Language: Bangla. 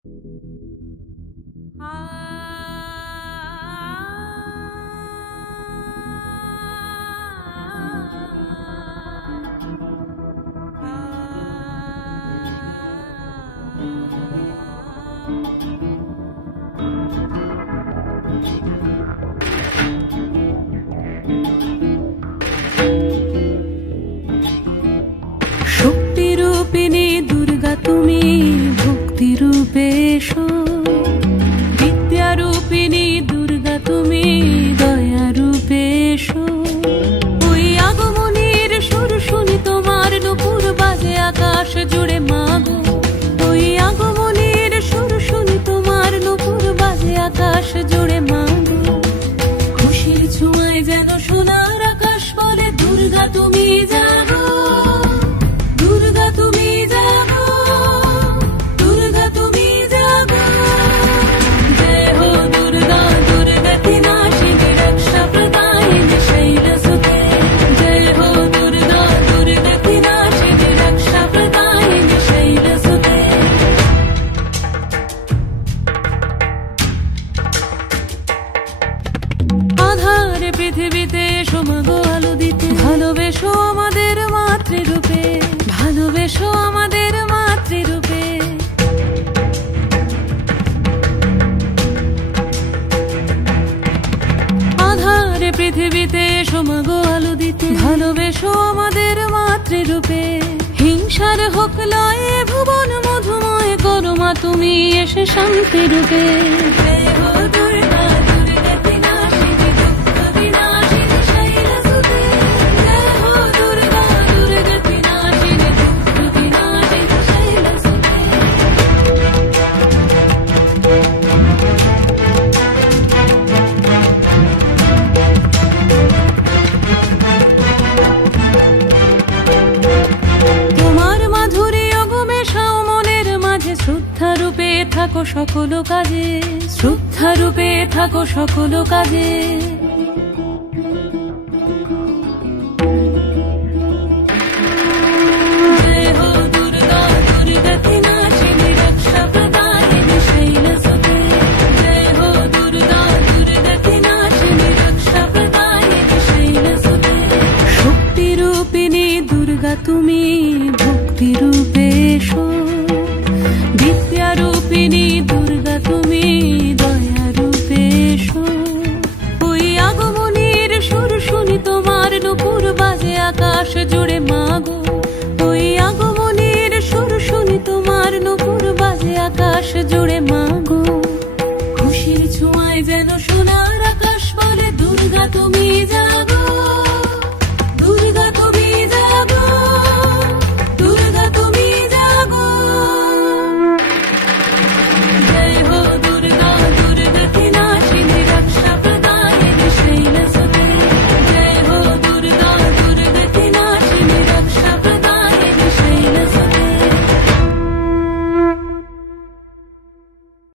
শক্তিরূপিণী দুর্গা তুমি ভক্তিরূপে এসো, বিদ্যারূপিণী দুর্গা তুমি দয়ারূপে এসো। ওই আগমনীর সুর শুনি তোমার নুপুর বাজে আকাশ জুড়ে মাগো। ওই আগমনীর সুর শুনি তোমার নুপুর বাজে আকাশ জুড়ে মাগো। খুশির ছোঁয়ায় যেন সোনার আকাশ বলে দুর্গা তুমি জাগো, দুর্গা তুমি জাগো, দুর্গা তুমি জাগো। জয় হো দুর্গা দুর্গতি নাশিনী রক্ষা প্রদায়িনী শৈলসুতে। জয় হো দুর্গা দুর্গতি নাশিনী রক্ষা প্রদায়িনী শৈলসুতে। আধার পৃথিবীতে এসো মাগো আলো দিতে, ভালোবেসো আমাদের মাতৃরূপে, ভালোবেসো আমাদের মাতৃরূপে। আধার পৃথিবীতে এসো মাগো আলো দিতে, ভালোবেসো আমাদের মাতৃরূপে। হিংসার হোক লয় ভুবন মধুময় করো মা তুমি এসে শান্তি রূপে। জয় হো দুর্গা দুর্গতি নাশিনী দুঃখ বিনাশিনী শৈলসুতে। জয় হো দুর্গা দুর্গতি নাশিনী দুঃখ বিনাশিনী শৈলসুতে। তোমার মাধুরী অগমেশাও মনের মাঝে, শ্রদ্ধা রূপে থাকো সকল কাজে, শ্রদ্ধা রূপে থাকো সকল কাজে। জয় হো দুর্গা দুর্গতি নাশিনী রক্ষা প্রদায়িনী শৈলসুতে। জয় হো দুর্গা দুর্গতি নাশিনী রক্ষা প্রদায়িনী শৈলসুতে। শক্তিরূপিণী দুর্গা তুমি ভক্তিরূপে এসো, বিদ্যারূপিণী দুর্গা তুমি দয়ারূপে এসো। ওই আগমনীর সুর শুনি তোমার নুপুর বাজে আকাশ জুড়ে মাগো। ওই আগমনীর সুর শুনি তোমার নুপুর বাজে আকাশ জুড়ে